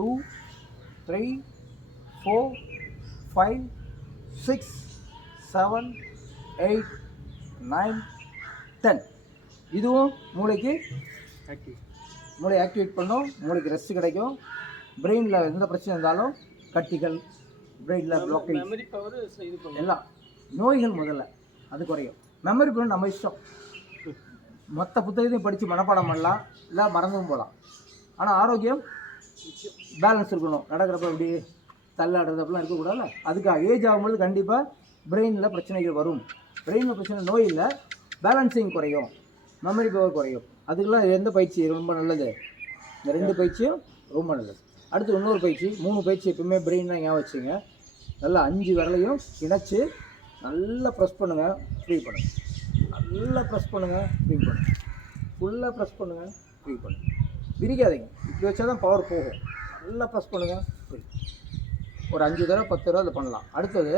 2 3 4 5 6 7 8 9 10. இதுவும் மூளைக்கு மூளை ஆக்டிவேட் பண்ணும், மூளைக்கு ரெஸ்ட் கிடைக்கும். பிரெயினில் எந்த பிரச்சனை இருந்தாலும் கட்டிகள், பிரெயினில் பிளாக்கேஜ், மெமரி பவர் எல்லாம் நோய்கள் முதல்ல அது குறையும். மெமரி பவர் நம்ம இஷ்டம், மொத்த புத்தகத்தையும் படித்து மனப்பாடம் பண்ணலாம், இல்லை மறந்தும் போகலாம். ஆனால் ஆரோக்கியம் பேலன்ஸ் இருக்கணும். நடக்கிறப்ப இப்படி தள்ளாடுறது அப்படிலாம் இருக்கக்கூடாதுல்ல. அதுக்காக ஏஜ் ஆகும்போது கண்டிப்பாக பிரெயினில் பிரச்சனைகள் வரும். பிரெயினில் பிரச்சனை நோய் இல்லை, பேலன்ஸிங் குறையும், மெமரி பவர் குறையும். அதுக்கெல்லாம் எந்த பயிற்சி ரொம்ப நல்லது? இந்த 2 பயிற்சியும் ரொம்ப நல்லது. அடுத்து இன்னொரு பயிற்சி, 3 பயிற்சி எப்பவுமே பிரெயினாக ஞாபகம் வச்சுங்க. நல்லா 5 விரலையும் இணைச்சி நல்லா ப்ரெஸ் பண்ணுங்கள், ஃப்ரீ பண்ணுங்கள். நல்லா ப்ரெஸ் பண்ணுங்கள், ஃப்ரீ பண்ணுங்கள். ஃபுல்லாக ப்ரெஸ் பண்ணுங்கள், ஃப்ரீ பண்ணுங்கள். விரிக்காதீங்க, இப்படி வச்சா தான் பவர் போகும். நல்லா ப்ரெஸ் பண்ணுங்கள், ஃப்ரீ. ஒரு 5 தடவை 10 தடவை அதை பண்ணலாம். அடுத்தது